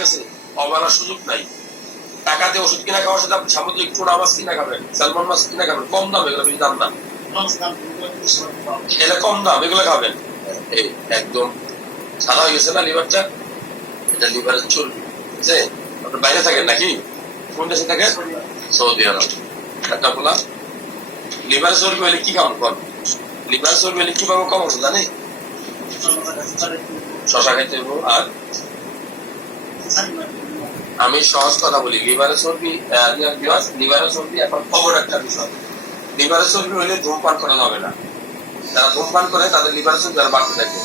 গেছে অবারার সুযোগ নাই। টাকা দিয়ে ওষুধ কিনা খাওয়ার সাথে আপনি সামুদ্রিক চুনা মাছ কিনা খাবেন স্যালমন মাছ কিনা খাবেন, কম দাম এগুলো বেশি দাম না? এটা কম দাম, এগুলো খাবেন। এই একদম সাদা হয়ে গেছে না লিভারটা? এটা লিভারের চর্বি বুঝছে আপনি বাইরে থাকেন নাকি? কোন দেশে থাকেন? Saudi Arab. একটা বলা লিভার চর্বি হলে কি কাম কর লিভার চর্বি হলে কি কীভাবে কম হচ্ছে জানি শশা খাইতে আর আমি সহজ কথা বলি। লিভারের চর্বি লিভারের চর্বি এখন খবর একটা বিষয়। লিভারের চর্বি হলে ধূমপান করা যাবে না। যারা ধূমপান করে, তাদের লিভারের চর্বি আর বাড়তে থাকবে।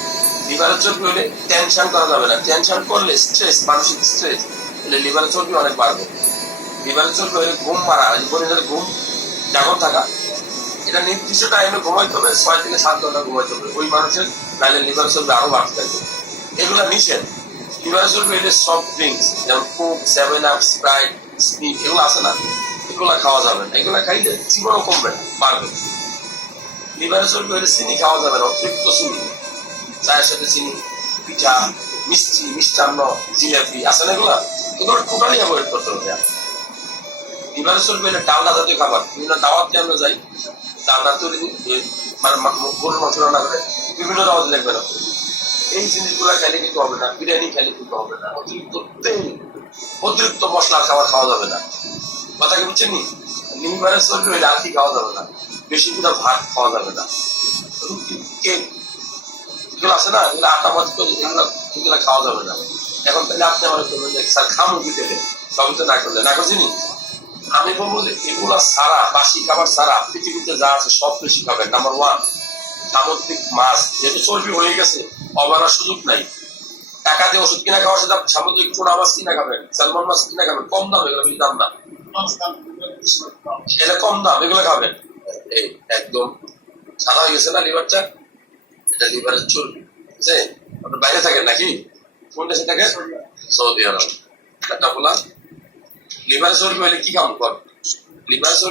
লিভারের চর্বি হলে টেনশন করা যাবে না। টেনশন করলে স্ট্রেস মানসিক স্ট্রেস হলে লিভারের চর্বি অনেক বাড়বে। লিভারের চর্বি হলে ঘুম মারা জীবনের ঘুম জাগর থাকা, এটা নির্দিষ্ট টাইমে ঘুমাইতে হবে। ছয় থেকে সাত ঘণ্টা ঘুমাইতে হবে। ওই মানুষের তাহলে লিভার চর্বি আরও বাড়তে থাকবে। এগুলা নিষেধ। লিভার চর্বি হলে সফট ড্রিঙ্কস যেমন Coke seven up Sprite Speed এগুলো আছে না। এগুলা খাওয়া যাবে না। এগুলা খাইলে জীবনও কমবে না, বাড়বে লিভারের চর্বি হলে চিনি খাওয়া যাবে না, অতিরিক্ত চিনি। চায়ের সাথে চিনি, পিঠা, মিষ্টি, মিষ্টান্ন, জিলাপি আছে না এগুলা? এগুলো টোটালি অ্যাভয়েড করতে হবে। লিভার চর্বি হলে ডালনা জাতীয় খাবার। বিভিন্ন দাওয়াতে আমরা যাই। ডালনা তৈরি মানে গরুর মাংস রান্না করে। বিভিন্ন দাওয়াতে দেখবেন আপনি। এই জিনিসগুলো খেলে কিন্তু হবে না, বিরিয়ানি খেলে কিন্তু হবে না, অতিরিক্ত তেল, অতিরিক্ত মশলা খাবার খাওয়া যাবে না। কথা কি বুঝছেন নি? লিভারের হলে আর কি খাওয়া যাবে না, বেশি করে ভাত খাওয়া যাবে না। এগুলো আছে না, এগুলো আটা মাছ করে এগুলো এগুলো খাওয়া যাবে না। এখন তাহলে আপনি আমার যে, স্যার, খামো বিকেলে সবই তো না করলে। না করছি নি? আমি বলব যে, এগুলা সারা বাসি খাবার সারা পৃথিবীতে যা আছে সব বেশি খাবেন নাম্বার ওয়ান সামুদ্রিক মাছ, যেহেতু চর্বি হয়ে গেছে অবারার সুযোগ নাই। টাকা দিয়ে ওষুধ কিনা খাওয়া আপনি সামুদ্রিক চুনা মাছ কিনা খাবেন, স্যালমন মাছ কিনা খাবেন, কম দাম এগুলো বেশি দাম না। এটা কম দাম, এগুলো খাবেন। একদম সাদা হয়ে গেছে না লিভারটা এটা লিভারের বুঝছে আপনি বাইরে থাকেন নাকি? কোন দেশে থাকেন? Saudi Arab. একটা বলা লিভারের চর্বি হলে কি কাম কর লিভারের